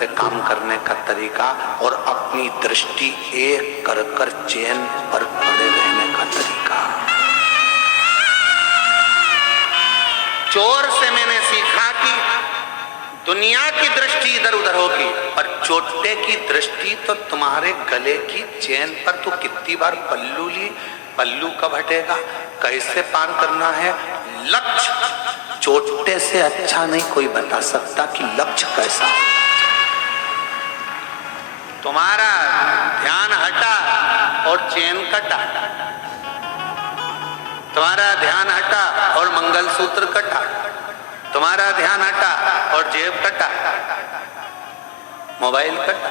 पे काम करने का तरीका और अपनी दृष्टि एक कर कर चैन पर पड़े रहने का तरीका। चोर से मैंने सीखा कि दुनिया की दृष्टि इधर उधर होगी और चोटे की दृष्टि तो तुम्हारे गले की चैन पर। तो कितनी बार पल्लू ली, पल्लू कब हटेगा, कैसे पार करना है। लक्ष्य चोटे से अच्छा नहीं कोई बता सकता कि लक्ष्य कैसा है। तुम्हारा ध्यान हटा और चैन कटा, तुम्हारा ध्यान हटा और मंगलसूत्र कटा, तुम्हारा ध्यान हटा और जेब कटा, मोबाइल कटा।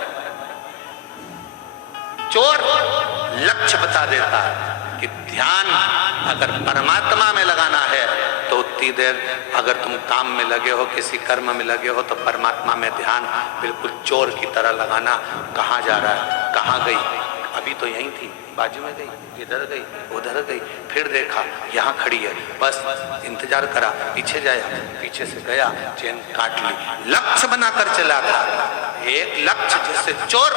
चोर लक्ष्य बता देता है कि ध्यान अगर परमात्मा में लगाना है तो उतनी देर, अगर तुम काम में लगे हो, किसी कर्म में लगे हो, तो परमात्मा में ध्यान बिल्कुल चोर की तरह लगाना। कहाँ जा रहा है, कहाँ गई, अभी तो यहीं थी, बाजू में गई, इधर गई, उधर गई, फिर देखा यहाँ खड़ी है, बस इंतजार करा, पीछे जाया, पीछे से गया, चैन काट ली। लक्ष्य बनाकर चला था। एक लक्ष्य जिससे चोर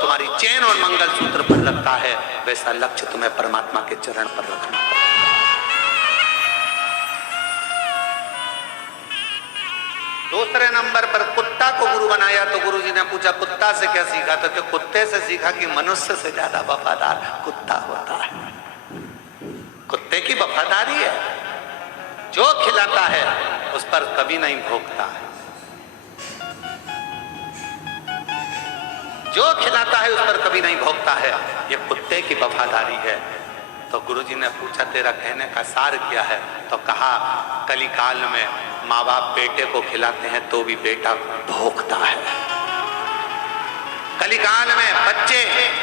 तुम्हारी चैन और मंगलसूत्र पर लगता है, वैसा लक्ष्य तुम्हें परमात्मा के चरण पर रखना है। दूसरे नंबर पर कुत्ता को गुरु बनाया तो गुरुजी ने पूछा कुत्ता से क्या सीखा, तो क्या कुत्ते से सीखा कि मनुष्य से ज्यादा वफादार कुत्ता होता है। कुत्ते की वफादारी है, जो खिलाता है उस पर कभी नहीं भोंकता है, जो खिलाता है उस पर कभी नहीं भोंकता है। ये कुत्ते की वफादारी है। तो गुरुजी ने पूछा तेरा कहने का सार क्या है, तो कहा कलिकाल में माँ बाप बेटे को खिलाते हैं तो भी बेटा भोंकता है। कलिकाल में बच्चे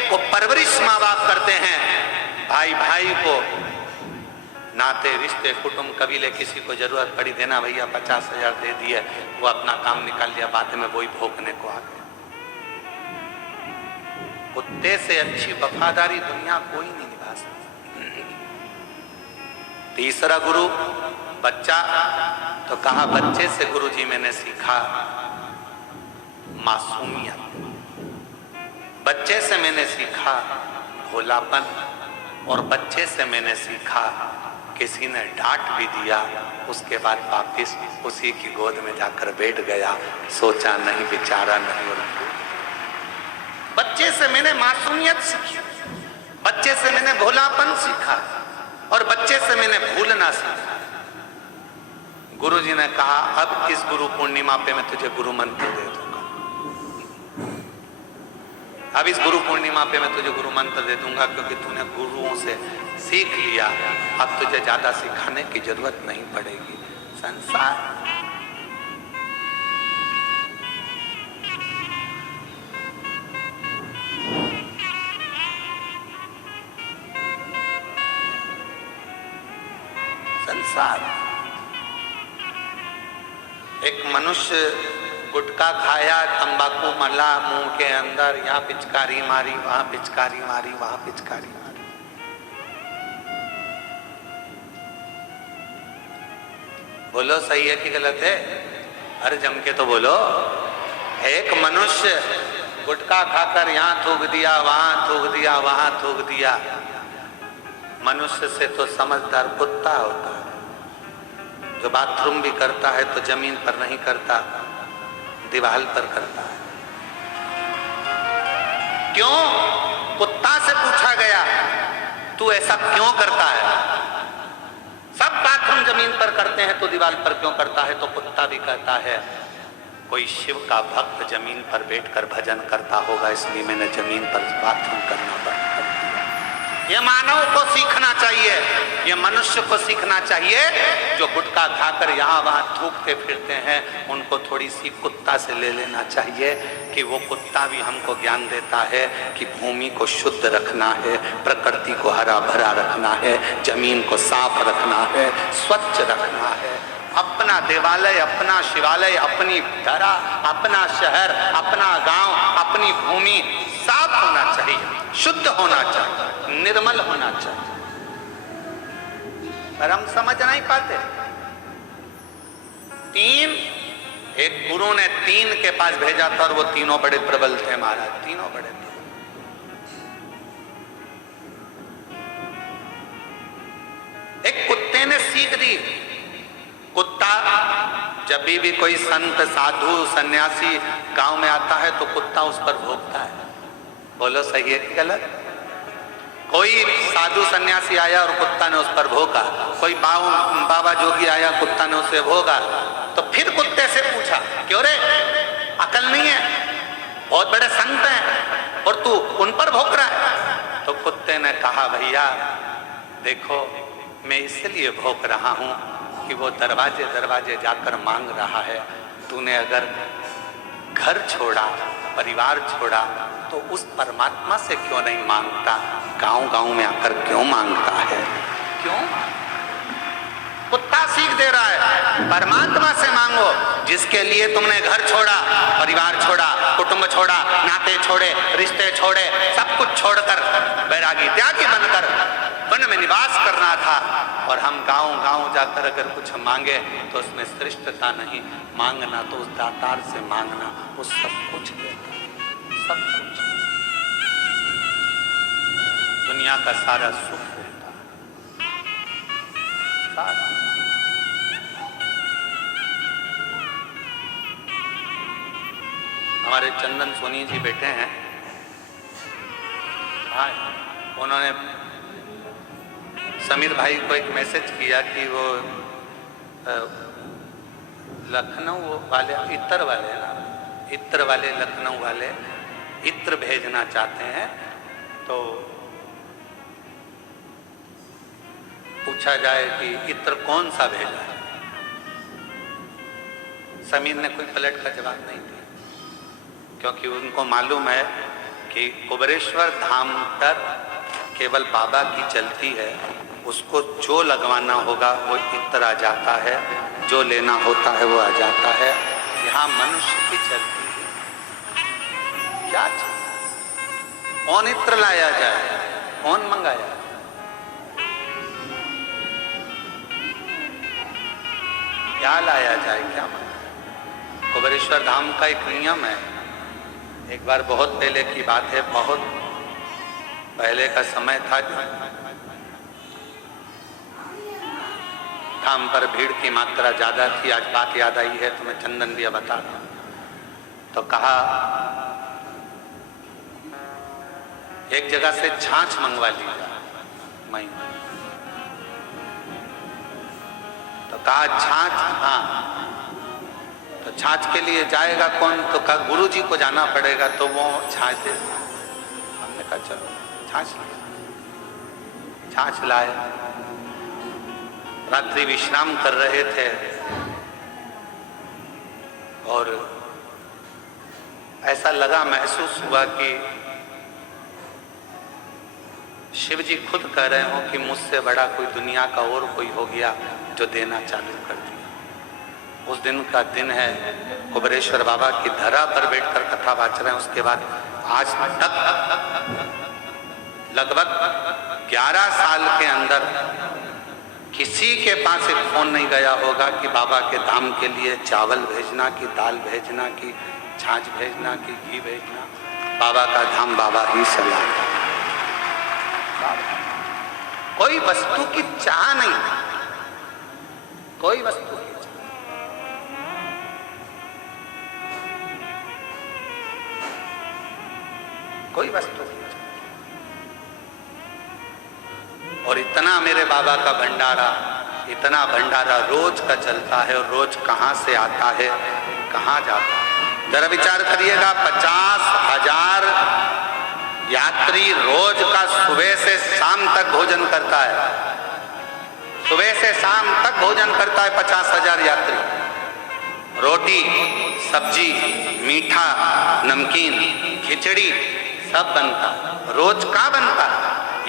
को परवरिश माँ बाप करते हैं, भाई भाई को, नाते रिश्ते कुटुंब कबीले, किसी को जरूरत पड़ी देना भैया 50,000 दे दिए, वो अपना काम निकाल लिया, बाद में वही भोंकने को आ गए। कुत्ते से अच्छी वफादारी दुनिया कोई नहीं निभा सकती। तीसरा गुरु बच्चा, तो कहा बच्चे से गुरुजी मैंने सीखा मासूमियत, बच्चे से मैंने सीखा भोलापन, और बच्चे से मैंने सीखा किसी ने डांट भी दिया उसके बाद वापिस उसी की गोद में जाकर बैठ गया, सोचा नहीं, विचारा नहीं। और बच्चे से मैंने मासूमियत सीखी, बच्चे से मैंने भोलापन सीखा, और बच्चे से मैंने भूलना सीखा। गुरुजी ने कहा अब इस गुरु पूर्णिमा पे मैं तुझे गुरु मंत्र दे दूंगा, अब इस गुरु पूर्णिमा पे मैं तुझे गुरु मंत्र दे दूंगा, क्योंकि तूने गुरुओं से सीख लिया, अब तुझे ज्यादा सिखाने की जरूरत नहीं पड़ेगी। संसार एक मनुष्य गुटखा खाया, तंबाकू मला मुंह के अंदर, यहाँ पिचकारी मारी, वहां पिचकारी मारी, वहां पिचकारी मारी। बोलो सही है कि गलत है? अरे जम के तो बोलो। एक मनुष्य गुटखा खाकर यहाँ थूक दिया, वहां थूक दिया, वहां थूक दिया। मनुष्य से तो समझदार कुत्ता होता है, जो बाथरूम भी करता है तो जमीन पर नहीं करता, दीवार पर करता है। क्यों? कुत्ता से पूछा गया तू ऐसा क्यों करता है? सब बाथरूम जमीन पर करते हैं तो दीवार पर क्यों करता है? तो कुत्ता भी कहता है कोई शिव का भक्त जमीन पर बैठकर भजन करता होगा, इसलिए मैंने जमीन पर बाथरूम करना बंद कर दिया। ये मानव को सीखना चाहिए, ये मनुष्य को सीखना चाहिए। जो गुटखा खाकर यहाँ वहाँ थूकते फिरते हैं, उनको थोड़ी सी कुत्ता से ले लेना चाहिए कि वो कुत्ता भी हमको ज्ञान देता है कि भूमि को शुद्ध रखना है, प्रकृति को हरा भरा रखना है, जमीन को साफ रखना है, स्वच्छ रखना है। अपना देवालय, अपना शिवालय, अपनी धरा, अपना शहर, अपना गांव, अपनी भूमि साफ होना चाहिए, शुद्ध होना चाहिए, निर्मल होना चाहिए। पर हम समझ नहीं पाते। 3 एक गुरु ने 3 के पास भेजा था और वो तीनों बड़े प्रबल थे महाराज, तीनों बड़े प्रबल। एक कुत्ते ने सीख दी। कुत्ता जब भी कोई संत साधु सन्यासी गांव में आता है तो कुत्ता उस पर भौंकता है। बोलो सही है कि गलत? कोई साधु सन्यासी आया और कुत्ता ने उस पर भौंका, कोई बाबा जोगी आया, कुत्ता ने उसे भौंका। तो फिर कुत्ते से पूछा, क्यों रे, अकल नहीं है? बहुत बड़े संत हैं और तू उन पर भौंक रहा है। तो कुत्ते ने कहा, भैया देखो, मैं इसलिए भौंक रहा हूं कि वो दरवाजे दरवाजे जाकर मांग रहा है। तूने अगर घर छोड़ा, परिवार छोड़ा, तो उस परमात्मा से क्यों नहीं मांगता? गांव-गांव में आकर क्यों मांगता है? क्यों? कुत्ता सीख दे रहा है, परमात्मा से मांगो। जिसके लिए तुमने घर छोड़ा, परिवार छोड़ा, कुटुंब छोड़ा, नाते छोड़े, रिश्ते छोड़े, सब कुछ छोड़कर बैरागी त्यागी बनकर वन में निवास करना था, और हम गांव-गांव जाकर अगर कुछ मांगे तो उसमें श्रेष्ठता नहीं, मांगना तो उस दातार से मांगना, वो सब कुछ देता, सब कुछ। दुनिया का सारा सुख देता, सारा। हमारे चंदन सोनी जी बैठे हैं, हाँ, उन्होंने समीर भाई को एक मैसेज किया कि वो लखनऊ वाले, इत्र वाले ना, इत्र वाले, लखनऊ वाले इत्र भेजना चाहते हैं। तो पूछा जाए कि इत्र कौन सा भेजा है। समीर ने कोई पलट का जवाब नहीं दिया, क्योंकि उनको मालूम है कि कुबरेश्वर धाम पर केवल बाबा की चलती है, उसको जो लगवाना होगा वो इत्र आ जाता है, जो लेना होता है वो आ जाता है। यहाँ मनुष्य की चलती है, क्या चीज? कौन इत्र लाया जाए, कौन मंगाया? क्या लाया जाए, क्या मंगाया? कुबरेश्वर धाम का एक नियम है। एक बार बहुत पहले की बात है, बहुत पहले का समय था, धाम पर भीड़ की मात्रा ज्यादा थी। आज बात याद आई है तो मैं चंदन भी बता दूं। तो कहा एक जगह से छाछ मंगवा लीजिए। मैं तो कहा छाछ, हाँ, तो छाछ के लिए जाएगा कौन? तो कहा गुरु जी को जाना पड़ेगा, तो वो छाछ दे। हमने कहा चलो छाछ लाए। छाछ लाए, रात्रि विश्राम कर रहे थे और ऐसा लगा, महसूस हुआ कि शिव जी खुद कह रहे हो कि मुझसे बड़ा कोई दुनिया का और कोई हो गया जो देना चालू कर दिया। उस दिन का दिन है, कुबरेश्वर बाबा की धरा पर बैठकर कथा वाच रहे हैं। उसके बाद आज तक लगभग 11 साल के अंदर किसी के पास एक फोन नहीं गया होगा कि बाबा के धाम के लिए चावल भेजना, कि दाल भेजना, कि छाछ भेजना, कि घी भेजना। बाबा का धाम बाबा ही चलाता। कोई वस्तु की चाह नहीं, कोई वस्तु की चाह। कोई वस्तु की चाह। और इतना मेरे बाबा का भंडारा, इतना भंडारा रोज का चलता है, और रोज कहां से आता है, कहां जाता है। जरा विचार करिएगा, 50,000 यात्री रोज का सुबह से शाम तक भोजन करता है। सुबह से शाम तक भोजन करता है 50,000 यात्री। रोटी, सब्जी, मीठा, नमकीन, खिचड़ी सब बनता है। रोज का बनता है।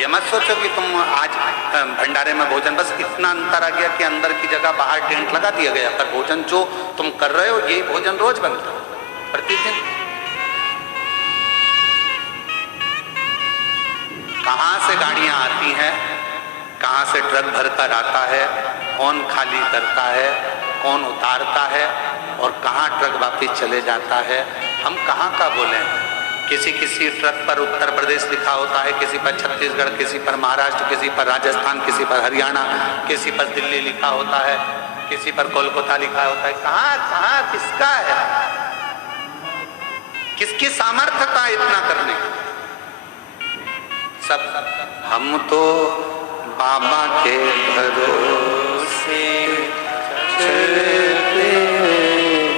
ये मत सोचो कि तुम आज भंडारे में भोजन, बस इतना अंतर आ गया कि अंदर की जगह बाहर टेंट लगा दिया गया, पर भोजन जो तुम कर रहे हो ये भोजन रोज बनता है, प्रतिदिन। कहां से गाड़ियां आती हैं, कहां से ट्रक भरकर आता है, कौन खाली करता है, कौन उतारता है, और कहाँ ट्रक वापिस चले जाता है, हम कहाँ का बोलें। किसी किसी ट्रक पर उत्तर प्रदेश लिखा होता है, किसी पर छत्तीसगढ़, किसी पर महाराष्ट्र, किसी पर राजस्थान, किसी पर हरियाणा, किसी पर दिल्ली लिखा होता है, किसी पर कोलकाता लिखा होता है। कहाँ कहाँ किसका है, किसकी सामर्थ्य था इतना करने। सब हम तो बाबा के भरोसे चलते,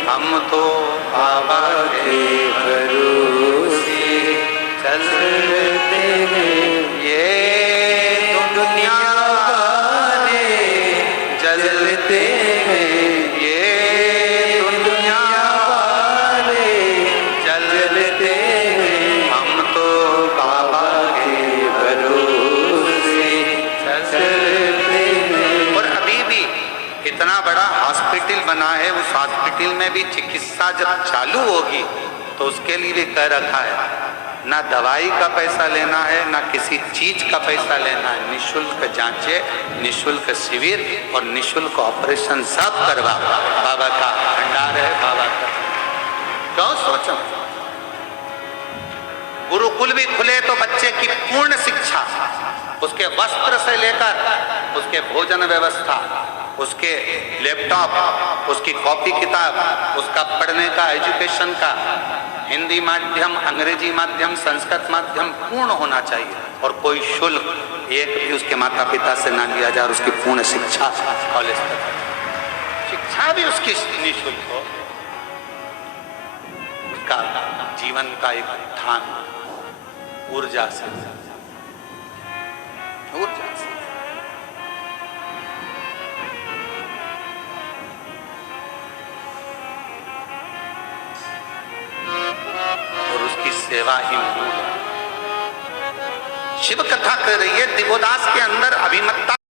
हम तो बाबा के भरोसे चलते हैं। ये दुनिया वाले जलते हैं, ये दुनिया वाले जलते हैं, हम तो बाबा के भरोसे चलते हैं। और अभी भी इतना बड़ा हॉस्पिटल बना है, उस हॉस्पिटल में भी चिकित्सा जब चालू होगी तो उसके लिए भी कह रखा है ना दवाई का पैसा लेना है, ना किसी चीज का पैसा लेना है। निःशुल्क जांचे, निःशुल्क शिविर और निःशुल्क ऑपरेशन सब करवा। बाबा का भंडार है, बाबा का। क्यों सोचो, गुरुकुल भी खुले तो बच्चे की पूर्ण शिक्षा, उसके वस्त्र से लेकर उसके भोजन व्यवस्था, उसके लैपटॉप, उसकी कॉपी किताब, उसका पढ़ने का एजुकेशन का हिंदी माध्यम, अंग्रेजी माध्यम, संस्कृत माध्यम पूर्ण होना चाहिए। और कोई शुल्क एक भी उसके माता पिता से ना लिया जाए, और उसकी पूर्ण शिक्षा कॉलेज तक, शिक्षा भी उसकी निःशुल्क हो। उसका जीवन का एक उत्थान ऊर्जा से, ऊर्जा से। और उसकी सेवा ही मूल है। शिव कथा कर रही है